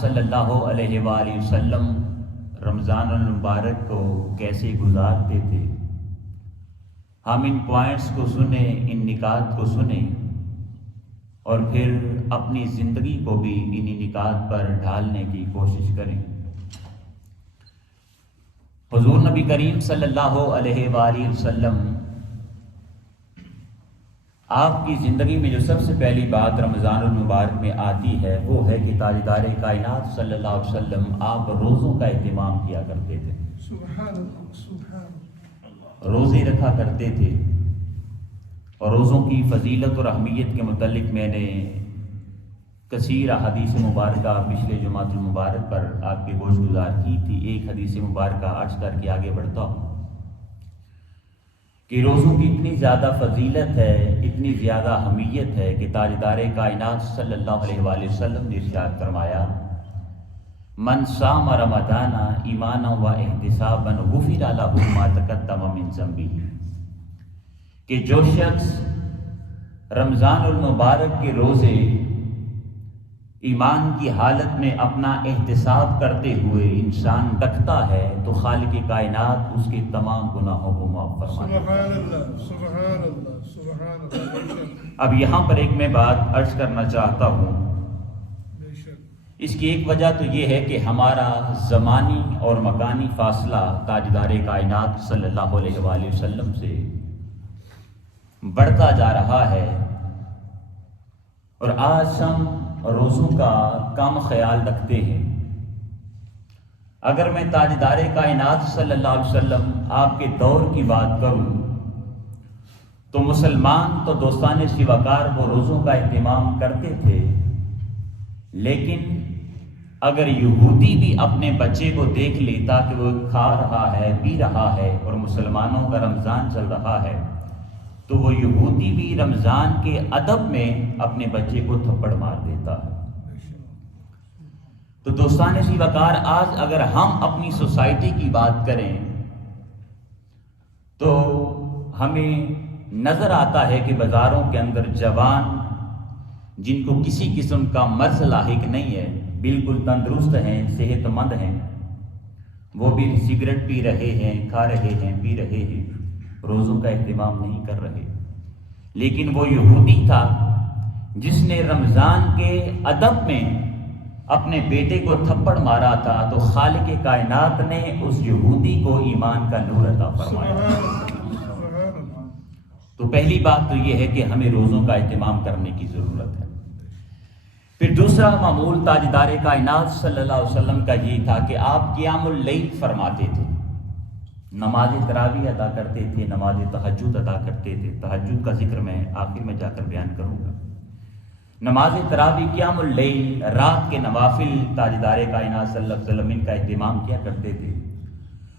صلی اللہ علیہ وآلہ وسلم رمضان المبارک کو کیسے گزارتے تھے، ہم ان پوائنٹس کو سنیں، ان نکات کو سنیں اور پھر اپنی زندگی کو بھی انہی نکات پر ڈھالنے کی کوشش کریں۔ حضور نبی کریم صلی اللہ علیہ وآلہ وسلم آپ کی زندگی میں جو سب سے پہلی بات رمضان المبارک میں آتی ہے وہ ہے کہ تاجدار کائنات صلی اللہ علیہ وسلم آپ روزوں کا اہتمام کیا کرتے تھے، سبحان اللہ سبحان اللہ، روزے رکھا کرتے تھے۔ اور روزوں کی فضیلت اور اہمیت کے متعلق میں نے کثیر حدیث مبارکہ پچھلے جمعۃ المبارک پر آپ کے گوش گزار کی تھی۔ ایک حدیث مبارکہ عرض کر کے آگے بڑھتا ہوں کہ روزوں کی اتنی زیادہ فضیلت ہے، اتنی زیادہ اہمیت ہے کہ تاجدار کائنات صلی اللہ علیہ وآلہ وسلم نے ارشاد فرمایا، من صام رمضان ایمانا و احتسابا غفر له ما تقدم من ذنبه، کہ جو شخص رمضان المبارک کے روزے ایمان کی حالت میں اپنا احتساب کرتے ہوئے انسان رکھتا ہے تو خالق کائنات اس کے تمام گناہوں کو معاف فرما دیتا ہے۔ سبحان اللہ سبحان اللہ سبحان اللہ۔ اب یہاں پر ایک میں بات عرض کرنا چاہتا ہوں، بے شک اس کی ایک وجہ تو یہ ہے کہ ہمارا زمانی اور مکانی فاصلہ تاجدار کائنات صلی اللہ علیہ وآلہ وسلم سے بڑھتا جا رہا ہے، اور آج ہم روزوں کا کم خیال رکھتے ہیں۔ اگر میں تاجدار کائنات صلی اللہ علیہ وسلم آپ کے دور کی بات کروں تو مسلمان تو دوستان سیواکار وہ روزوں کا اہتمام کرتے تھے، لیکن اگر یہودی بھی اپنے بچے کو دیکھ لیتا کہ وہ کھا رہا ہے، پی رہا ہے اور مسلمانوں کا رمضان چل رہا ہے تو وہ یہودی بھی رمضان کے ادب میں اپنے بچے کو تھپڑ مار دیتا ہے۔ تو دوستان سیواکار، آج اگر ہم اپنی سوسائٹی کی بات کریں تو ہمیں نظر آتا ہے کہ بازاروں کے اندر جوان جن کو کسی قسم کا مرض لاحق نہیں ہے، بالکل تندرست ہیں، صحت مند ہیں، وہ بھی سگریٹ پی رہے ہیں، کھا رہے ہیں، پی رہے ہیں، روزوں کا اہتمام نہیں کر رہے۔ لیکن وہ یہودی تھا جس نے رمضان کے ادب میں اپنے بیٹے کو تھپڑ مارا تھا تو خالق کائنات نے اس یہودی کو ایمان کا نور عطا فرمایا۔ تو پہلی بات تو یہ ہے کہ ہمیں روزوں کا اہتمام کرنے کی ضرورت ہے۔ پھر دوسرا معمول تاجدار کائنات صلی اللہ علیہ وسلم کا یہ تھا کہ آپ قیام اللیل فرماتے تھے، نماز تراویح ادا کرتے تھے، نماز تہجد ادا کرتے تھے۔ تہجد کا ذکر میں آخر میں جا کر بیان کروں گا۔ نماز تراویح، قیام اللیل، رات کے نوافل تاجدار کائنات صلی اللہ علیہ وسلم ان کا اہتمام کیا کرتے تھے۔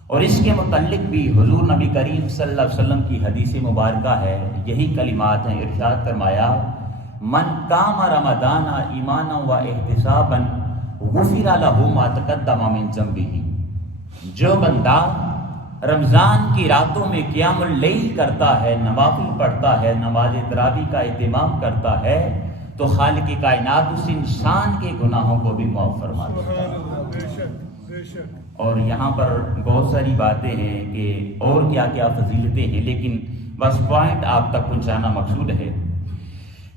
اور اس کے متعلق بھی حضور نبی کریم صلی اللہ علیہ وسلم کی حدیث مبارکہ ہے، یہی کلمات ہیں، ارشاد فرمایا، من قام رمضان ایمانا و احتسابا غفر له ما تقدم من ذنبه، جو بندہ رمضان کی راتوں میں قیام اللیل کرتا ہے، نوافل پڑھتا ہے، نماز تراویح کا اہتمام کرتا ہے تو خالق کائنات اس انسان کے گناہوں کو بھی معاف فرما دیتا ہے۔ بے شک بے شک۔ اور یہاں پر بہت ساری باتیں ہیں کہ اور کیا کیا فضیلتیں ہیں، لیکن بس پوائنٹ آپ تک پہنچانا مقصود ہے۔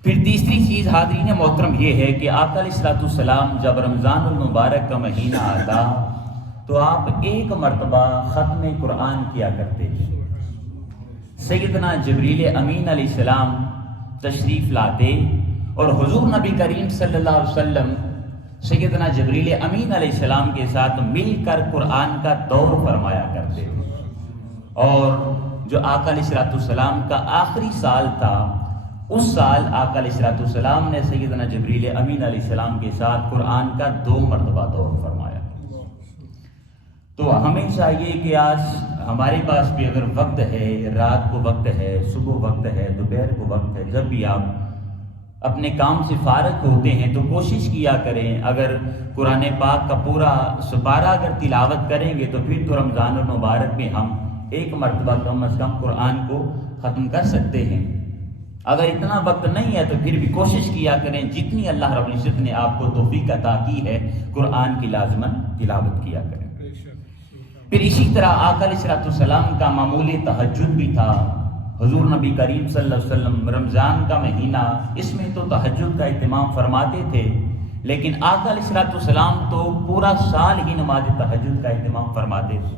پھر تیسری چیز حاضرین محترم یہ ہے کہ آقا علیہ الصلوۃ والسلام جب رمضان المبارک کا مہینہ آتا تو آپ ایک مرتبہ ختم قرآن کیا کرتے تھے۔ سیدنا جبریل امین علیہ السلام تشریف لاتے اور حضور نبی کریم صلی اللہ علیہ وسلم سیدنا جبریل امین علیہ السلام کے ساتھ مل کر قرآن کا دور فرمایا کرتے تھے۔ اور جو آقا علیہ الصلوۃ والسلام کا آخری سال تھا، اس سال آقا علیہ الصلوۃ والسلام نے سیدنا جبریل امین علیہ السلام کے ساتھ قرآن کا 2 مرتبہ دور فرمایا۔ تو ہمیں چاہیے کہ آج ہمارے پاس بھی اگر وقت ہے، رات کو وقت ہے، صبح وقت ہے، دوپہر کو وقت ہے، جب بھی آپ اپنے کام سے فارغ ہوتے ہیں تو کوشش کیا کریں، اگر قرآن پاک کا پورا سپارہ اگر تلاوت کریں گے تو پھر تو رمضان المبارک میں ہم ایک مرتبہ کم از کم قرآن کو ختم کر سکتے ہیں۔ اگر اتنا وقت نہیں ہے تو پھر بھی کوشش کیا کریں جتنی اللہ رب العزت نے آپ کو توفیق عطا کی ہے قرآن کی لازماً تلاوت کیا کریں۔ پھر اسی طرح آقا علیہ الصلوۃ والسلام کا معمول تہجد بھی تھا۔ حضور نبی کریم صلی اللہ علیہ وسلم رمضان کا مہینہ اس میں تو تہجد کا اہتمام فرماتے تھے، لیکن آقا علیہ الصلوۃ والسلام تو پورا سال ہی نماز تہجد کا اہتمام فرماتے تھے۔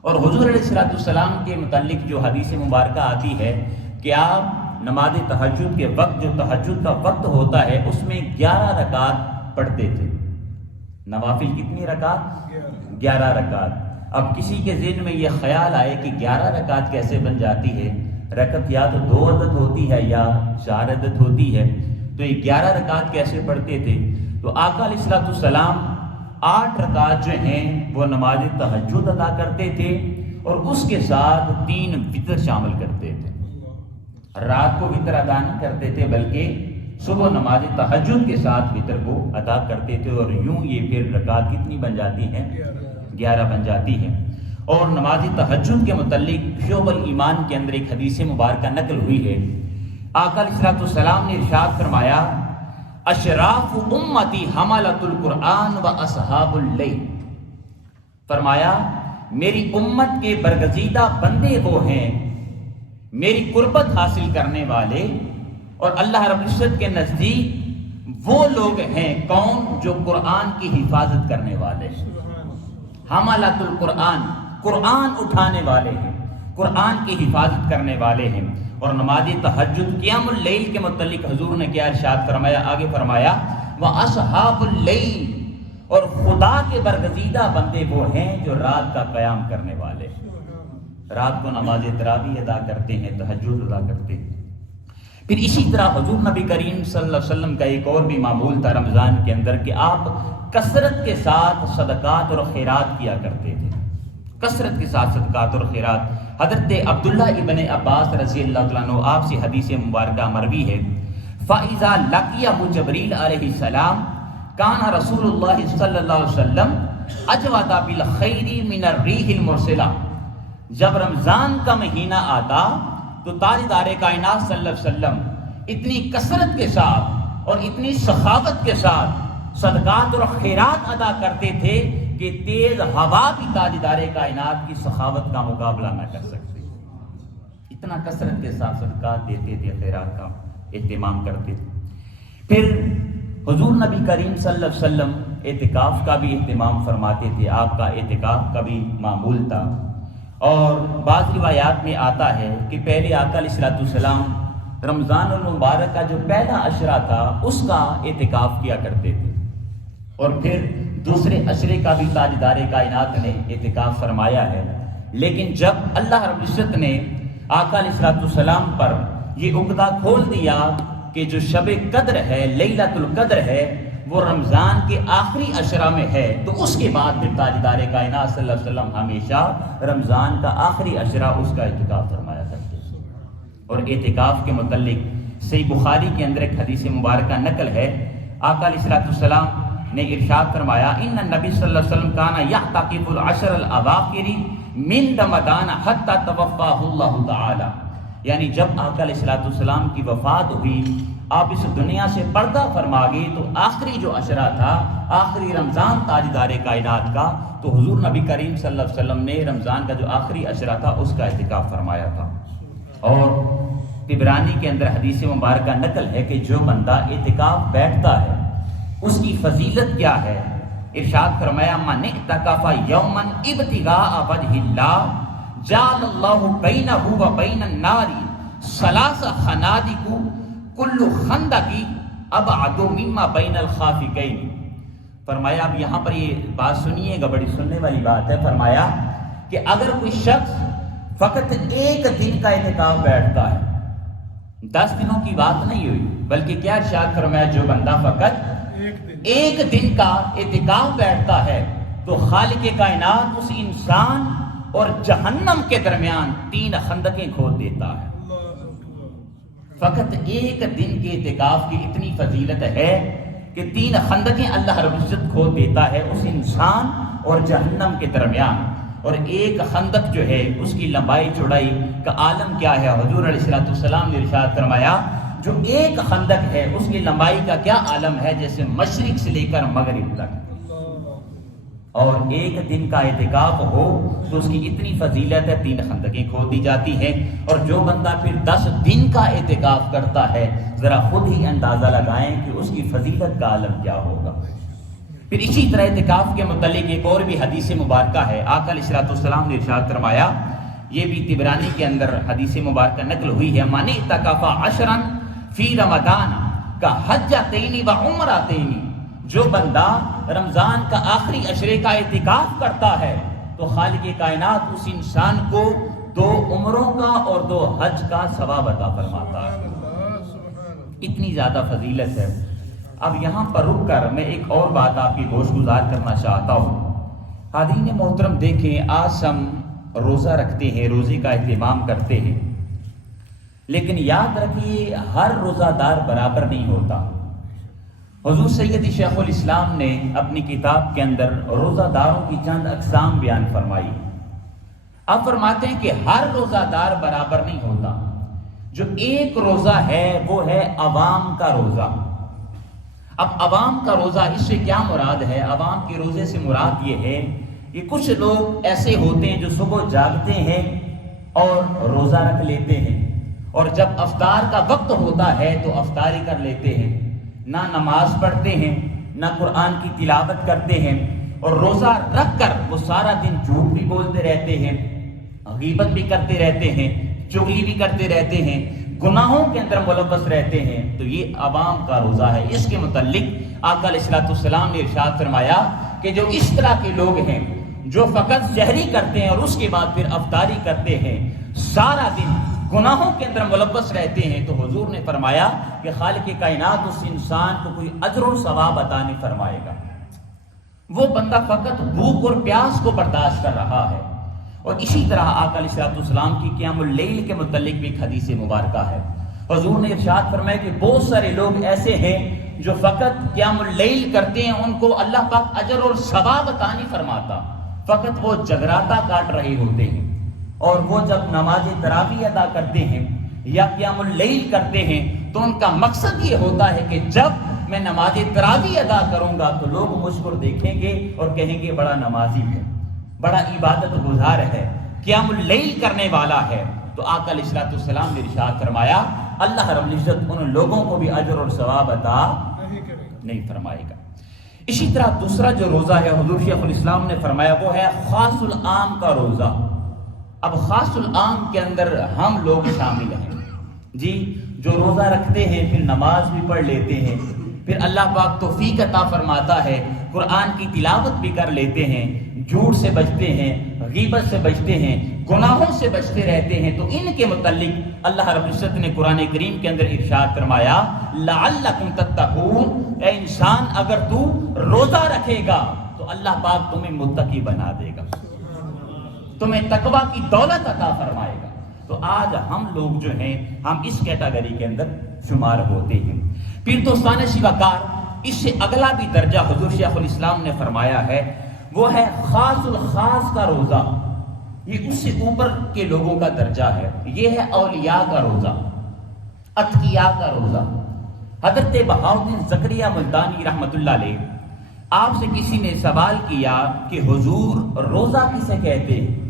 اور حضور علیہ الصلوۃ والسلام کے متعلق جو حدیث مبارکہ آتی ہے کہ آپ نماز تہجد کے وقت، جو تہجد کا وقت ہوتا ہے، اس میں 11 رکعت پڑھتے تھے۔ نوافل کتنی رکعت؟ 11 رکعت۔ اب کسی کے ذہن میں یہ خیال آئے کہ 11 رکعت کیسے بن جاتی ہے؟ رکعت یا تو 2 عدد ہوتی ہے یا 4 عدد ہوتی ہے، تو یہ 11 رکعت کیسے پڑھتے تھے؟ تو آقا علیہ الصلوۃ والسلام 8 رکعت جو ہیں وہ نماز تہجد ادا کرتے تھے، اور اس کے ساتھ 3 وتر شامل کرتے تھے۔ رات کو وتر ادا نہیں کرتے تھے، بلکہ صبح نماز تہجد کے ساتھ وتر کو ادا کرتے تھے، اور یوں یہ پھر رکعت کتنی بن جاتی ہیں؟ 11 بن جاتی ہیں۔ اور نماز تہجد کے متعلق شعب الایمان کے اندر ایک حدیث مبارکہ نقل ہوئی ہے۔ آقا علیہ الصلوۃ والسلام نے ارشاد فرمایا، اشراف امتی حملۃ القرآن و اصحاب اللیل، فرمایا میری امت کے برگزیدہ بندے وہ ہیں، میری قربت حاصل کرنے والے، اور اللہ رب العزت کے نزدیک وہ لوگ ہیں کون؟ جو قرآن کی حفاظت کرنے والے، حملۃ القرآن، قرآن اٹھانے والے ہیں، قرآن کی حفاظت کرنے والے ہیں۔ اور نماز تہجد قیام اللیل کے متعلق حضور نے کیا ارشاد فرمایا؟ آگے فرمایا وَأَصْحَابُ اللیل، اور خدا کے برگزیدہ بندے وہ ہیں جو رات کا قیام کرنے والے، رات کو نماز تراویح ادا کرتے ہیں، تہجد ادا کرتے ہیں۔ پھر اسی طرح حضور نبی کریم صلی اللہ علیہ وسلم کا ایک اور بھی معمول تھا رمضان کے اندر کہ آپ کثرت کے ساتھ صدقات اور خیرات کیا کرتے تھے، کثرت کے ساتھ صدقات اور خیرات۔ حضرت عبداللہ ابن عباس رضی اللہ تعالیٰ عنہ آپ سے حدیث مبارکہ مروی ہے، فَإِذَا لَقِيَهُ جبریل علیہ السلام کان رسول اللہ صلی اللہ علیہ وسلم اجود بالخیر من الریح المرسلہ، جب رمضان کا مہینہ آتا تو تاجدار کائنات صلی اللہ علیہ وسلم اتنی کثرت کے ساتھ اور اتنی سخاوت کے ساتھ صدقات اور خیرات ادا کرتے تھے کہ تیز ہوا بھی تاجدار کائنات کی سخاوت کا مقابلہ نہ کر سکتے، اتنا کثرت کے ساتھ صدقات دیتے تھے، خیرات کا اہتمام کرتے تھے۔ پھر حضور نبی کریم صلی اللہ علیہ وسلم اعتکاف کا بھی اہتمام فرماتے تھے، آپ کا اعتکاف کا بھی معمول تھا۔ اور بعض روایات میں آتا ہے کہ پہلے آقا علیہ الصلوۃ والسلام رمضان المبارک کا جو پہلا عشرہ تھا اس کا اعتکاف کیا کرتے تھے، اور پھر دوسرے عشرے کا بھی تاجدار کائنات نے اعتکاف فرمایا ہے۔ لیکن جب اللہ رب العزت نے آقا علیہ الصلوۃ والسلام پر یہ عقدہ کھول دیا کہ جو شب قدر ہے، لیلۃ القدر ہے، وہ رمضان کے آخری عشرہ میں ہے، تو اس کے بعد پھر تاجدار کائنات صلی اللہ علیہ وسلم ہمیشہ رمضان کا آخری عشرہ اس کا اعتکاف فرمایا کرتے ہیں۔ اور اعتکاف کے متعلق صحیح بخاری کے اندر ایک حدیث مبارکہ نقل ہے، آقا علیہ الصلوۃ والسلام نے ارشاد فرمایا، ان النبی صلی اللہ علیہ وسلم کان یعتکف العشر الاواخر من رمضان حتی توفاہ اللہ تعالی، یعنی جب آقا علیہ الصلوۃ والسلام کی وفات ہوئی، آپ اس دنیا سے پردہ فرما گئے، تو آخری جو عشرہ تھا، آخری رمضان تاجدار کائنات کا، تو حضور نبی کریم صلی اللہ علیہ وسلم نے رمضان کا جو آخری عشرہ تھا اس کا اعتکاف فرمایا تھا۔ اور طبرانی کے اندر حدیث مبارکہ نقل ہے کہ جو بندہ اعتکاف بیٹھتا ہے اس کی فضیلت کیا ہے؟ ارشاد فرمایا، من اعتکف یوما ابتغاء وجہ اللہ جعل اللہ بینہ و بین النار ثلاث خنادق کل خندقی ابعد مما بین الخافقین۔ فرمایا اب یہاں پر یہ بات سنیے گا، بڑی سننے والی بات ہے۔ فرمایا کہ اگر کوئی شخص فقط ایک دن کا اعتکاف بیٹھتا ہے، 10 دنوں کی بات نہیں ہوئی، بلکہ کیا ارشاد فرمایا، جو بندہ فقط ایک دن کا اعتکاف بیٹھتا ہے تو خالق کائنات اس انسان اور جہنم کے درمیان 3 خندقیں کھود دیتا ہے۔ فقط ایک دن کے اعتکاف کی اتنی فضیلت ہے کہ 3 خندقیں اللہ رب العزت کھود دیتا ہے اس انسان اور جہنم کے درمیان۔ اور ایک خندق جو ہے اس کی لمبائی چوڑائی کا عالم کیا ہے؟ حضور علیہ السلام نے ارشاد فرمایا جو ایک خندق ہے اس کی لمبائی کا کیا عالم ہے؟ جیسے مشرق سے لے کر مغرب تک. اور ایک دن کا اعتکاف ہو تو اس کی اتنی فضیلت ہے 3 خندقیں کھود دی جاتی ہیں. اور جو بندہ پھر 10 دن کا اعتکاف کرتا ہے ذرا خود ہی اندازہ لگائیں کہ اس کی فضیلت کا عالم کیا ہوگا. پھر اسی طرح اعتکاف کے متعلق ایک اور بھی حدیث مبارکہ ہے. آقا علیہ السلام نے ارشاد فرمایا، یہ بھی طبرانی کے اندر حدیث مبارکہ نقل ہوئی ہے، من اعتکف عشرا فی رمضان کا حجتین و عمرتین، جو بندہ رمضان کا آخری عشرے کا اعتکاف کرتا ہے تو خالق کائنات اس انسان کو 2 عمروں کا اور 2 حج کا ثواب عطا فرماتا ہے. اتنی زیادہ فضیلت ہے. اب یہاں پر رک کر میں ایک اور بات آپ کی گوش گزار کرنا چاہتا ہوں. حاضرین محترم دیکھیں، آج ہم روزہ رکھتے ہیں، روزے کا اہتمام کرتے ہیں، لیکن یاد رکھیے ہر روزہ دار برابر نہیں ہوتا. حضور سید شیخ الاسلام نے اپنی کتاب کے اندر روزہ داروں کی چند اقسام بیان فرمائی. آپ فرماتے ہیں کہ ہر روزہ دار برابر نہیں ہوتا. جو ایک روزہ ہے وہ ہے عوام کا روزہ. اب عوام کا روزہ اس سے کیا مراد ہے؟ عوام کے روزے سے مراد یہ ہے کہ کچھ لوگ ایسے ہوتے ہیں جو صبح جاگتے ہیں اور روزہ رکھ لیتے ہیں، اور جب افطار کا وقت ہوتا ہے تو افطاری کر لیتے ہیں، نہ نماز پڑھتے ہیں نہ قرآن کی تلاوت کرتے ہیں، اور روزہ رکھ کر وہ سارا دن جھوٹ بھی بولتے رہتے ہیں، غیبت بھی کرتے رہتے ہیں، چغلی بھی کرتے رہتے ہیں، گناہوں کے اندر ملوث رہتے ہیں. تو یہ عوام کا روزہ ہے. اس کے متعلق آقا علیہ السلام نے ارشاد فرمایا کہ جو اس طرح کے لوگ ہیں جو فقط سحری کرتے ہیں اور اس کے بعد پھر افطاری کرتے ہیں، سارا دن گناہوں کے اندر ملوث رہتے ہیں، تو حضور نے فرمایا کہ خالق کائنات اس انسان کو کوئی اجر و ثواب عطا نہیں فرمائے گا. وہ بندہ فقط بھوک اور پیاس کو برداشت کر رہا ہے. اور اسی طرح آقا علیہ السلام کی قیام اللیل کے متعلق بھی ایک حدیث مبارکہ ہے. حضور نے ارشاد فرمایا کہ بہت سارے لوگ ایسے ہیں جو فقط قیام اللیل کرتے ہیں، ان کو اللہ پاک اجر اور ثواب عطا نہیں فرماتا، فقط وہ جگراتا کاٹ رہے ہوتے ہیں. اور وہ جب نماز تراویح ادا کرتے ہیں یا قیام اللیل کرتے ہیں تو ان کا مقصد یہ ہوتا ہے کہ جب میں نماز تراویح ادا کروں گا تو لوگ مجھ کو دیکھیں گے اور کہیں گے بڑا نمازی ہے، بڑا عبادت گزار ہے، قیام اللیل کرنے والا ہے. تو آقا علیہ السلام نے ارشاد فرمایا اللہ رب العزت ان لوگوں کو بھی اجر اور ثواب عطا نہیں فرمائے گا. اسی طرح دوسرا جو روزہ ہے حضور شیخ الاسلام نے فرمایا وہ ہے خاص العام کا روزہ. اب خاص العام کے اندر ہم لوگ شامل ہیں جی، جو روزہ رکھتے ہیں پھر نماز بھی پڑھ لیتے ہیں، پھر اللہ پاک توفیق عطا فرماتا ہے قرآن کی تلاوت بھی کر لیتے ہیں، جھوٹ سے بچتے ہیں، غیبت سے بچتے ہیں، گناہوں سے بچتے رہتے ہیں. تو ان کے متعلق اللہ رب العزت نے قرآن کریم کے اندر ارشاد فرمایا لعلکم تتقون، اے انسان اگر تو روزہ رکھے گا تو اللہ پاک تمہیں متقی بنا دے گا، تمہیں تقوی کی دولت عطا فرمائے گا. تو آج ہم لوگ جو ہیں ہم اس کیٹاگری کے اندر شمار ہوتے ہیں. پھر دوستان شیواکار اس سے اگلا بھی درجہ حضور شیخ الاسلام نے فرمایا ہے، وہ ہے خاص الخاص کا روزہ. یہ اس سے اوپر کے لوگوں کا درجہ ہے. یہ ہے اولیاء کا روزہ، اتقیاء کا روزہ. حضرت بہاؤالدین زکریا ملتانی رحمت اللہ علیہ، آپ سے کسی نے سوال کیا کہ حضور روزہ کسے کہتے ہیں؟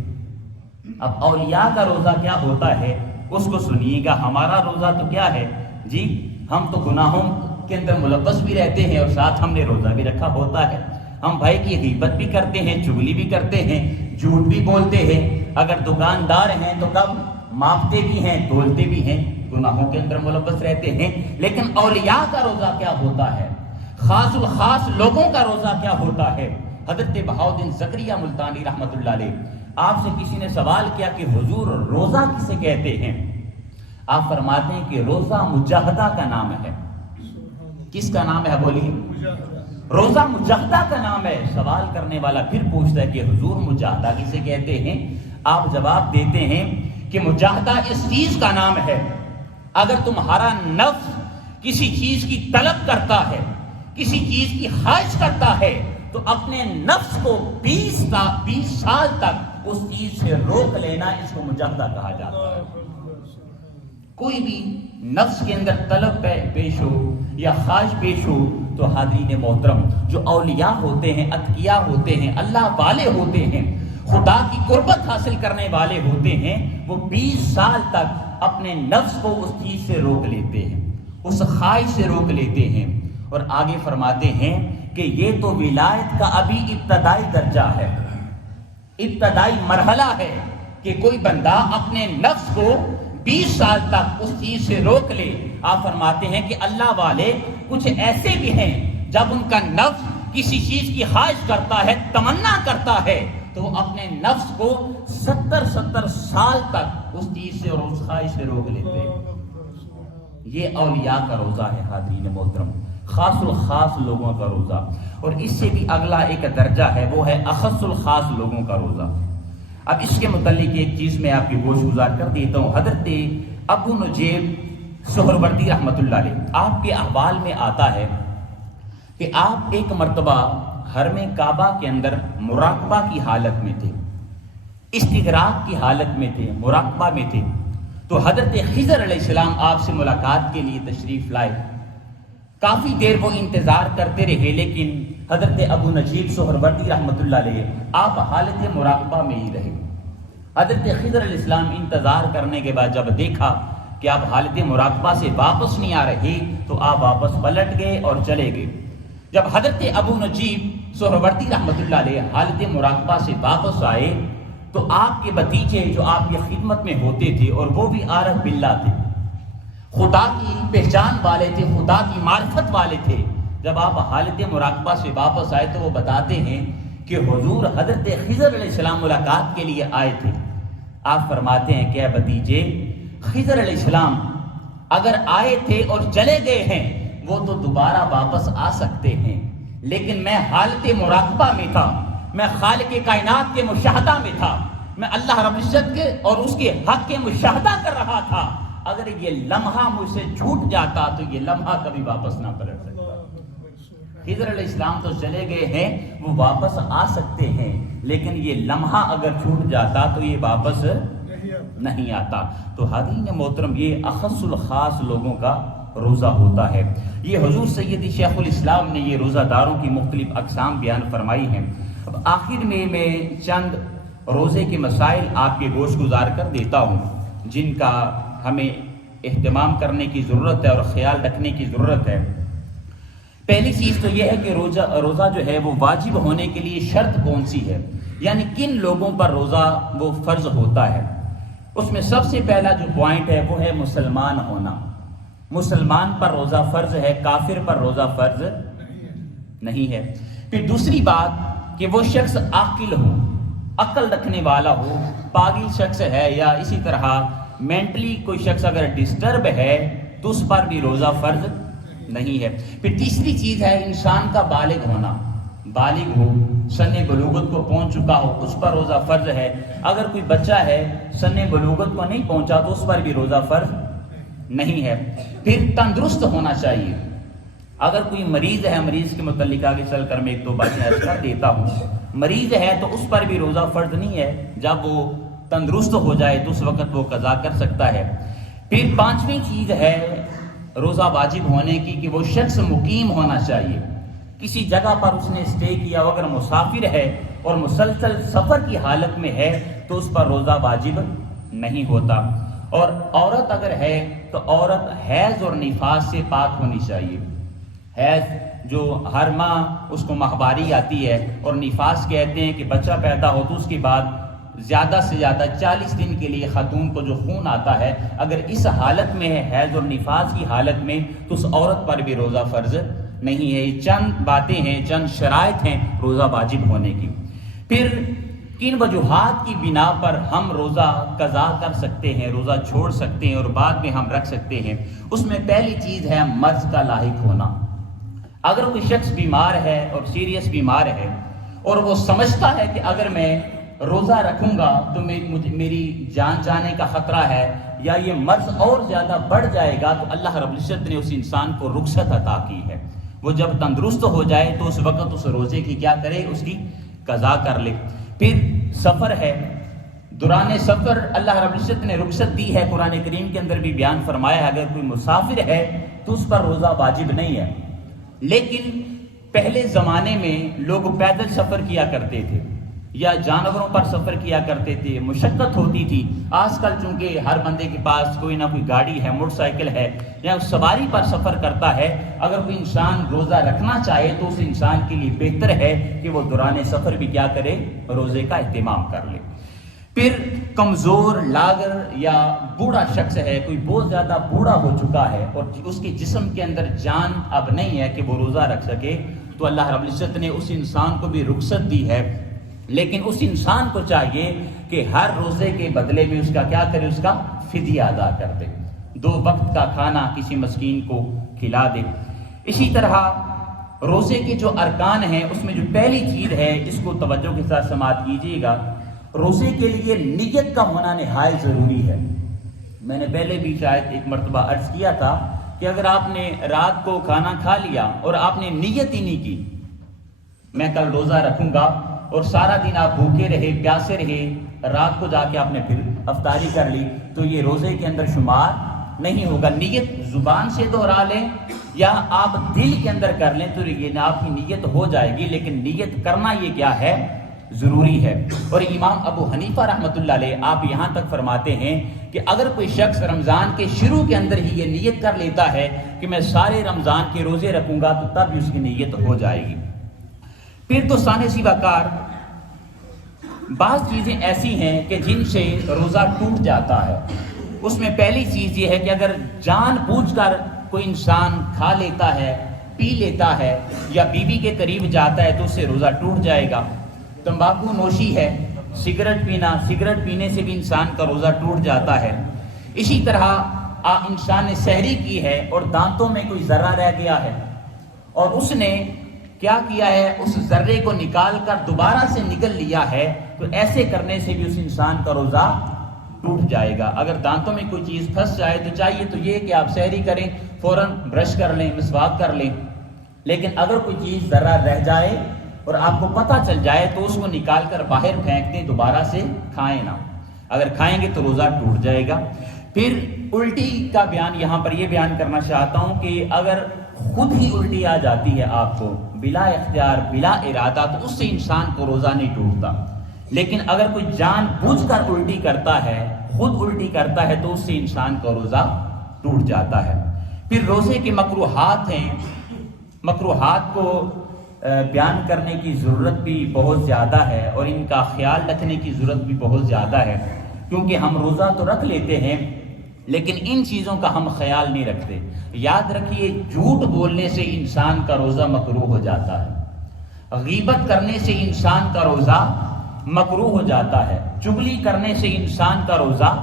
اب اولیاء کا روزہ کیا ہوتا ہے اس کو سنیے گا. ہمارا روزہ تو کیا ہے جی، ہم تو گناہوں کے اندر ملوث بھی رہتے ہیں اور ساتھ ہم نے روزہ بھی رکھا ہوتا ہے. ہم بھائی کی غیبت بھی کرتے ہیں، چغلی بھی کرتے ہیں، جھوٹ بھی بولتے ہیں. اگر دکاندار ہیں تو کب ماپتے بھی ہیں، تولتے بھی ہیں، گناہوں کے اندر ملوث رہتے ہیں. لیکن اولیاء کا روزہ کیا ہوتا ہے؟ خاص الخاص لوگوں کا روزہ کیا ہوتا ہے؟ حضرت بہاؤالدین زکریا ملتانی رحمت اللہ علیہ، آپ سے کسی نے سوال کیا کہ حضور روزہ کسے کہتے ہیں؟ آپ فرماتے ہیں کہ روزہ مجاہدہ کا نام ہے. کس کا نام ہے بولیے؟ روزہ مجاہدہ کا نام ہے. سوال کرنے والا پھر پوچھتا ہے کہ حضور مجاہدہ کسے کہتے ہیں؟ آپ جواب دیتے ہیں کہ مجاہدہ اس چیز کا نام ہے اگر تمہارا نفس کسی چیز کی طلب کرتا ہے، کسی چیز کی خواہش کرتا ہے، تو اپنے نفس کو 20 سال تک اس چیز سے روک لینا، اس کو مجاہدہ کہا جاتا ہے۔ کوئی بھی نفس کے اندر طلب پیش ہو یا خواہش پیش ہو تو حاضرین محترم، جو اولیاء ہوتے ہیں، اتقیاء ہوتے ہیں، اللہ والے ہوتے ہیں، خدا کی قربت حاصل کرنے والے ہوتے ہیں، وہ 20 سال تک اپنے نفس کو اس چیز سے روک لیتے ہیں، اس خواہش سے روک لیتے ہیں، اور آگے فرماتے ہیں کہ یہ تو ولایت کا ابھی ابتدائی درجہ ہے، ابتدائی مرحلہ ہے کہ کوئی بندہ اپنے نفس کو 20 سال تک اس چیز سے روک لے۔ آپ فرماتے ہیں کہ اللہ والے کچھ ایسے بھی ہیں جب ان کا نفس کسی چیز کی خواہش کرتا ہے، تمنا کرتا ہے، تو وہ اپنے نفس کو 70 سال تک اس چیز سے اور اس خواہش سے روک لیتے ہیں۔ یہ اولیاء کا روزہ ہے حاضرین محترم، خاص الخاص لوگوں کا روزہ۔ اور اس سے بھی اگلا ایک درجہ ہے، وہ ہے اخص الخاص لوگوں کا روزہ۔ اب اس کے متعلق ایک چیز میں آپ کی گوش گزار کر دیتا ہوں۔ حضرت ابو نجیب سہروردی رحمۃ اللہ علیہ، آپ کے احوال میں آتا ہے کہ آپ ایک مرتبہ حرم کعبہ کے اندر مراقبہ کی حالت میں تھے، استغراق کی حالت میں تھے، مراقبہ میں تھے، تو حضرت خضر علیہ السلام آپ سے ملاقات کے لیے تشریف لائے۔ کافی دیر وہ انتظار کرتے رہے، لیکن حضرت ابو نجیب سہروردی رحمۃ اللہ علیہ آپ حالت مراقبہ میں ہی رہے۔ حضرت خضر علیہ السلام انتظار کرنے کے بعد جب دیکھا کہ آپ حالت مراقبہ سے واپس نہیں آ رہے تو آپ واپس پلٹ گئے اور چلے گئے۔ جب حضرت ابو نجیب سہروردی رحمۃ اللہ علیہ حالت مراقبہ سے واپس آئے تو آپ کے بھتیجے جو آپ کی خدمت میں ہوتے تھے، اور وہ بھی عارف باللہ تھے، خدا کی پہچان والے تھے، خدا کی معرفت والے تھے، جب آپ حالت مراقبہ سے واپس آئے تو وہ بتاتے ہیں کہ حضور حضرت خضر علیہ السلام ملاقات کے لیے آئے تھے۔ آپ فرماتے ہیں کہ بھتیجے، خضر علیہ السلام اگر آئے تھے اور چلے گئے ہیں وہ تو دوبارہ واپس آ سکتے ہیں، لیکن میں حالت مراقبہ میں تھا، میں خالق کائنات کے مشاہدہ میں تھا، میں اللہ رب العزت کے اور اس کے حق کے مشاہدہ کر رہا تھا۔ اگر یہ لمحہ مجھ سے چھوٹ جاتا تو یہ لمحہ کبھی واپس نہ پلٹ سکتا۔ خضر علیہ السلام تو چلے گئے ہیں، وہ واپس آ سکتے ہیں، لیکن یہ لمحہ اگر چھوٹ جاتا تو یہ واپس نہیں آتا۔ تو حاضرین محترم، یہ اخص الخاص لوگوں کا روزہ ہوتا ہے۔ یہ حضور سیدی شیخ الاسلام نے یہ روزہ داروں کی مختلف اقسام بیان فرمائی ہیں۔ اب آخر میں چند روزے کے مسائل آپ کے گوش گزار کر دیتا ہوں، جن کا ہمیں اہتمام کرنے کی ضرورت ہے اور خیال رکھنے کی ضرورت ہے۔ پہلی چیز تو یہ ہے کہ روزہ جو ہے وہ واجب ہونے کے لیے شرط کون سی ہے، یعنی کن لوگوں پر روزہ وہ فرض ہوتا ہے۔ اس میں سب سے پہلا جو پوائنٹ ہے وہ ہے مسلمان ہونا۔ مسلمان پر روزہ فرض ہے، کافر پر روزہ فرض نہیں ہے۔ پھر دوسری بات کہ وہ شخص عاقل ہو، عقل رکھنے والا ہو، پاگل شخص ہے یا اسی طرح مینٹلی کوئی شخص اگر ڈسٹرب ہے تو اس پر بھی روزہ فرض نہیں ہے۔ پھر تیسری چیز ہے انسان کا بالغ ہونا، بالغ ہو، سن بلوغت کو پہنچ چکا ہو، اس پر روزہ فرض ہے۔ اگر کوئی بچہ ہے سن بلوغت کو نہیں پہنچا تو اس پر بھی روزہ فرض نہیں ہے۔ پھر تندرست ہونا چاہیے۔ اگر کوئی مریض ہے، مریض کے متعلق آگے چل کر میں ایک دو باتیں عرض کر دیتا ہوں، مریض ہے تو اس پر بھی روزہ فرض نہیں ہے، جب وہ تندرست ہو جائے تو اس وقت وہ قضا کر سکتا ہے۔ پھر پانچویں چیز ہے روزہ واجب ہونے کی کہ وہ شخص مقیم ہونا چاہیے، کسی جگہ پر اس نے اسٹے کیا، اگر مسافر ہے اور مسلسل سفر کی حالت میں ہے تو اس پر روزہ واجب نہیں ہوتا۔ اور عورت اگر ہے تو عورت حیض اور نفاس سے پاک ہونی چاہیے۔ حیض جو ہر ماہ اس کو ماہواری آتی ہے، اور نفاس کہتے ہیں کہ بچہ پیدا ہو تو اس کے بعد زیادہ سے زیادہ 40 دن کے لیے خاتون کو جو خون آتا ہے، اگر اس حالت میں ہے حیض اور نفاس کی حالت میں تو اس عورت پر بھی روزہ فرض نہیں ہے۔ یہ چند باتیں ہیں، چند شرائط ہیں روزہ واجب ہونے کی۔ پھر کن وجوہات کی بنا پر ہم روزہ قضا کر سکتے ہیں، روزہ چھوڑ سکتے ہیں اور بعد میں ہم رکھ سکتے ہیں۔ اس میں پہلی چیز ہے مرض کا لاحق ہونا۔ اگر کوئی شخص بیمار ہے اور سیریس بیمار ہے اور وہ سمجھتا ہے کہ اگر میں روزہ رکھوں گا تو میری جان جانے کا خطرہ ہے یا یہ مرض اور زیادہ بڑھ جائے گا، تو اللہ رب العزت نے اس انسان کو رخصت عطا کی ہے۔ وہ جب تندرست ہو جائے تو اس وقت اس روزے کی کیا کرے، اس کی قضا کر لے۔ پھر سفر ہے، دوران سفر اللہ رب العزت نے رخصت دی ہے، قرآن کریم کے اندر بھی بیان فرمایا ہے اگر کوئی مسافر ہے تو اس پر روزہ واجب نہیں ہے۔ لیکن پہلے زمانے میں لوگ پیدل سفر کیا کرتے تھے یا جانوروں پر سفر کیا کرتے تھے، مشقت ہوتی تھی۔ آج کل چونکہ ہر بندے کے پاس کوئی نہ کوئی گاڑی ہے، موٹر سائیکل ہے یا سواری پر سفر کرتا ہے، اگر کوئی انسان روزہ رکھنا چاہے تو اس انسان کے لیے بہتر ہے کہ وہ دوران سفر بھی کیا کرے، روزے کا اہتمام کر لے۔ پھر کمزور، لاغر یا بوڑھا شخص ہے، کوئی بہت زیادہ بوڑھا ہو چکا ہے اور اس کے جسم کے اندر جان اب نہیں ہے کہ وہ روزہ رکھ سکے، تو اللہ رب العزت نے اس انسان کو بھی رخصت دی ہے۔ لیکن اس انسان کو چاہیے کہ ہر روزے کے بدلے میں اس کا کیا کرے، اس کا فدیہ ادا کر دے، 2 وقت کا کھانا کسی مسکین کو کھلا دے۔ اسی طرح روزے کے جو ارکان ہیں اس میں جو پہلی چیز ہے، اس کو توجہ کے ساتھ سماعت کیجیے گا، روزے کے لیے نیت کا ہونا نہایت ضروری ہے۔ میں نے پہلے بھی شاید ایک مرتبہ عرض کیا تھا کہ اگر آپ نے رات کو کھانا کھا لیا اور آپ نے نیت ہی نہیں کی میں کل روزہ رکھوں گا، اور سارا دن آپ بھوکے رہے، پیاسے رہے، رات کو جا کے آپ نے پھر افطاری کر لی، تو یہ روزے کے اندر شمار نہیں ہوگا۔ نیت زبان سے دہرا لیں یا آپ دل کے اندر کر لیں تو یہ آپ کی نیت ہو جائے گی، لیکن نیت کرنا یہ کیا ہے، ضروری ہے۔ اور امام ابو حنیفہ رحمۃ اللہ علیہ آپ یہاں تک فرماتے ہیں کہ اگر کوئی شخص رمضان کے شروع کے اندر ہی یہ نیت کر لیتا ہے کہ میں سارے رمضان کے روزے رکھوں گا، تو تب بھی اس کی نیت ہو جائے گی۔ پھر تو ثانی سی وقار بعض چیزیں ایسی ہیں کہ جن سے روزہ ٹوٹ جاتا ہے۔ اس میں پہلی چیز یہ ہے کہ اگر جان بوجھ کر کوئی انسان کھا لیتا ہے، پی لیتا ہے یا بیوی کے قریب جاتا ہے تو اس سے روزہ ٹوٹ جائے گا۔ تمباکو نوشی ہے، سگریٹ پینا، سگریٹ پینے سے بھی انسان کا روزہ ٹوٹ جاتا ہے۔ اسی طرح انسان نے سحری کی ہے اور دانتوں میں کوئی ذرہ رہ گیا ہے اور اس نے کیا کیا ہے، اس ذرے کو نکال کر دوبارہ سے نکل لیا ہے، تو ایسے کرنے سے بھی اس انسان کا روزہ ٹوٹ جائے گا۔ اگر دانتوں میں کوئی چیز پھنس جائے تو چاہیے تو یہ کہ آپ سحری کریں، فوراً برش کر لیں، مسواک کر لیں، لیکن اگر کوئی چیز ذرہ رہ جائے اور آپ کو پتہ چل جائے تو اس کو نکال کر باہر پھینک دیں، دوبارہ سے کھائیں نہ، اگر کھائیں گے تو روزہ ٹوٹ جائے گا۔ پھر الٹی کا بیان یہاں پر یہ بیان کرنا چاہتا ہوں کہ اگر خود ہی الٹی آ جاتی ہے آپ کو بلا اختیار، بلا ارادہ، تو اس سے انسان کو روزہ نہیں ٹوٹتا۔ لیکن اگر کوئی جان بوجھ کر الٹی کرتا ہے، خود الٹی کرتا ہے، تو اس سے انسان کا روزہ ٹوٹ جاتا ہے۔ پھر روزے کے مکروہات ہیں، مکروہات کو بیان کرنے کی ضرورت بھی بہت زیادہ ہے اور ان کا خیال رکھنے کی ضرورت بھی بہت زیادہ ہے، کیونکہ ہم روزہ تو رکھ لیتے ہیں لیکن ان چیزوں کا ہم خیال نہیں رکھتے۔ یاد رکھیے، جھوٹ بولنے سے انسان کا روزہ مکروہ ہو جاتا ہے، غیبت کرنے سے انسان کا روزہ مکروہ ہو جاتا ہے، چغلی کرنے سے انسان کا روزہ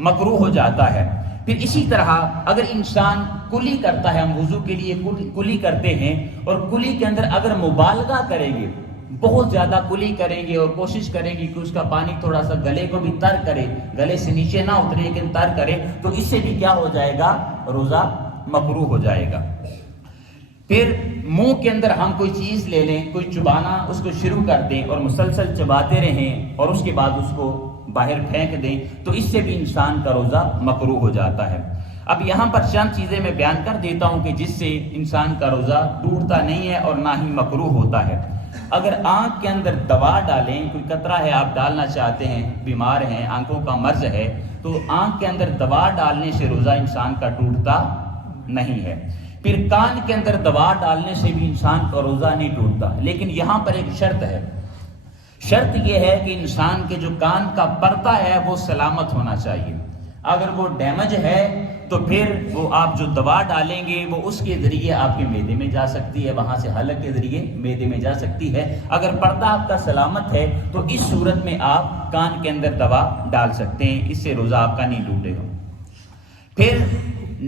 مکروہ ہو جاتا ہے۔ پھر اسی طرح اگر انسان کلی کرتا ہے، ہم وضو کے لیے کلی کرتے ہیں اور کلی کے اندر اگر مبالغہ کریں گے، بہت زیادہ کلی کریں گے اور کوشش کریں گے کہ اس کا پانی تھوڑا سا گلے کو بھی تر کرے، گلے سے نیچے نہ اترے لیکن تر کرے، تو اس سے بھی کیا ہو جائے گا، روزہ مکروہ ہو جائے گا۔ پھر منہ کے اندر ہم کوئی چیز لے لیں، کوئی چبانا اس کو شروع کر دیں اور مسلسل چباتے رہیں اور اس کے بعد اس کو باہر پھینک دیں، تو اس سے بھی انسان کا روزہ مکروہ ہو جاتا ہے۔ اب یہاں پر چند چیزیں میں بیان کر دیتا ہوں کہ جس سے انسان کا روزہ ٹوٹتا نہیں ہے اور نہ ہی مکروہ ہوتا ہے۔ اگر آنکھ کے اندر دوا ڈالیں، کوئی قطرہ ہے آپ ڈالنا چاہتے ہیں، بیمار ہیں، آنکھوں کا مرض ہے، تو آنکھ کے اندر دوا ڈالنے سے روزہ انسان کا ٹوٹتا نہیں ہے۔ پھر کان کے اندر دوا ڈالنے سے بھی انسان کا روزہ نہیں ٹوٹتا، لیکن یہاں پر ایک شرط ہے۔ شرط یہ ہے کہ انسان کے جو کان کا پردہ ہے وہ سلامت ہونا چاہیے۔ اگر وہ ڈیمیج ہے تو پھر وہ آپ جو دوا ڈالیں گے وہ اس کے ذریعے آپ کے معدے میں جا سکتی ہے، وہاں سے حلق کے ذریعے معدے میں جا سکتی ہے۔ اگر پردہ آپ کا سلامت ہے تو اس صورت میں آپ کان کے اندر دوا ڈال سکتے ہیں، اس سے روزہ آپ کا نہیں ٹوٹے گا۔ پھر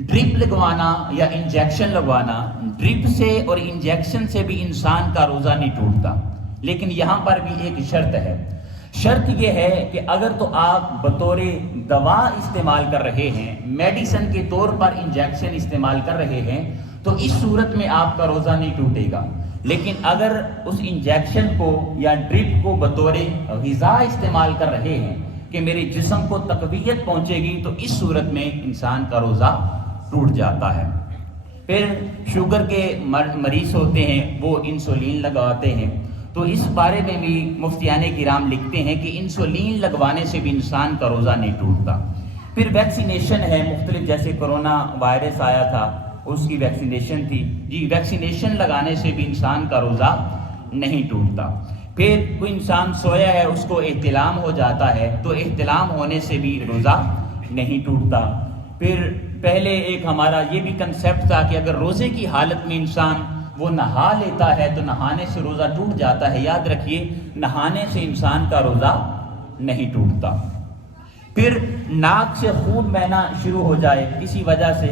ڈرپ لگوانا یا انجیکشن لگوانا، ڈرپ سے اور انجیکشن سے بھی انسان کا روزہ نہیں ٹوٹتا، لیکن یہاں پر بھی ایک شرط ہے۔ شرط یہ ہے کہ اگر تو آپ بطور دوا استعمال کر رہے ہیں، میڈیسن کے طور پر انجیکشن استعمال کر رہے ہیں، تو اس صورت میں آپ کا روزہ نہیں ٹوٹے گا، لیکن اگر اس انجیکشن کو یا ڈرپ کو بطور غذا استعمال کر رہے ہیں کہ میرے جسم کو تقویت پہنچے گی، تو اس صورت میں انسان کا روزہ ٹوٹ جاتا ہے۔ پھر شوگر کے مریض ہوتے ہیں، وہ انسولین لگواتے ہیں، تو اس بارے میں بھی مفتیان کرام لکھتے ہیں کہ انسولین لگوانے سے بھی انسان کا روزہ نہیں ٹوٹتا۔ پھر ویکسینیشن ہے مختلف، جیسے کرونا وائرس آیا تھا، اس کی ویکسینیشن تھی، جی ویکسینیشن لگانے سے بھی انسان کا روزہ نہیں ٹوٹتا۔ پھر کوئی انسان سویا ہے، اس کو احتلام ہو جاتا ہے، تو احتلام ہونے سے بھی روزہ نہیں ٹوٹتا۔ پھر پہلے ایک ہمارا یہ بھی کنسیپٹ تھا کہ اگر روزے کی حالت میں انسان وہ نہا لیتا ہے تو نہانے سے روزہ ٹوٹ جاتا ہے۔ یاد رکھیے، نہانے سے انسان کا روزہ نہیں ٹوٹتا۔ پھر ناک سے خون بہنا شروع ہو جائے، کسی وجہ سے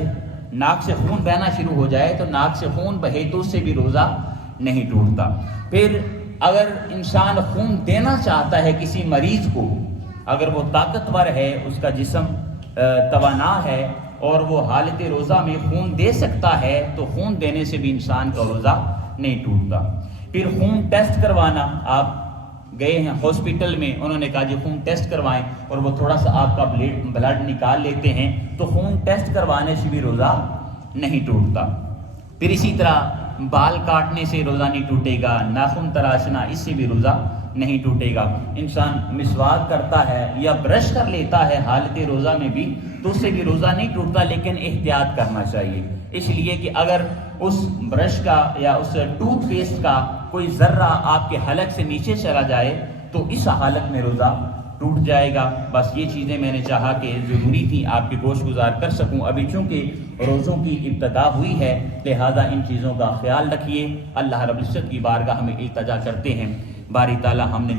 ناک سے خون بہنا شروع ہو جائے تو ناک سے خون بہے تو اس سے بھی روزہ نہیں ٹوٹتا۔ پھر اگر انسان خون دینا چاہتا ہے کسی مریض کو، اگر وہ طاقتور ہے، اس کا جسم توانا ہے اور وہ حالت روزہ میں خون دے سکتا ہے، تو خون دینے سے بھی انسان کا روزہ نہیں ٹوٹتا۔ پھر خون ٹیسٹ کروانا، آپ گئے ہیں ہاسپٹل میں، انہوں نے کہا جی خون ٹیسٹ کروائیں، اور وہ تھوڑا سا آپ کا بلڈ نکال لیتے ہیں، تو خون ٹیسٹ کروانے سے بھی روزہ نہیں ٹوٹتا۔ پھر اسی طرح بال کاٹنے سے روزہ نہیں ٹوٹے گا، ناخن تراشنا، اس سے بھی روزہ نہیں ٹوٹے گا۔ انسان مسواک کرتا ہے یا برش کر لیتا ہے حالت روزہ میں بھی، تو اس سے بھی روزہ نہیں ٹوٹتا، لیکن احتیاط کرنا چاہیے، اس لیے کہ اگر اس برش کا یا اس ٹوتھ پیسٹ کا کوئی ذرہ آپ کے حلق سے نیچے چلا جائے تو اس حالت میں روزہ ٹوٹ جائے گا۔ بس یہ چیزیں میں نے چاہا کہ ضروری تھی آپ کے گوش گزار کر سکوں۔ ابھی چونکہ روزوں کی ابتدا ہوئی ہے، لہذا ان چیزوں کا خیال رکھیے۔ اللہ رب العزت کی بارگاہ میں التجا کرتے ہیں، باری تعالیٰ ہم نے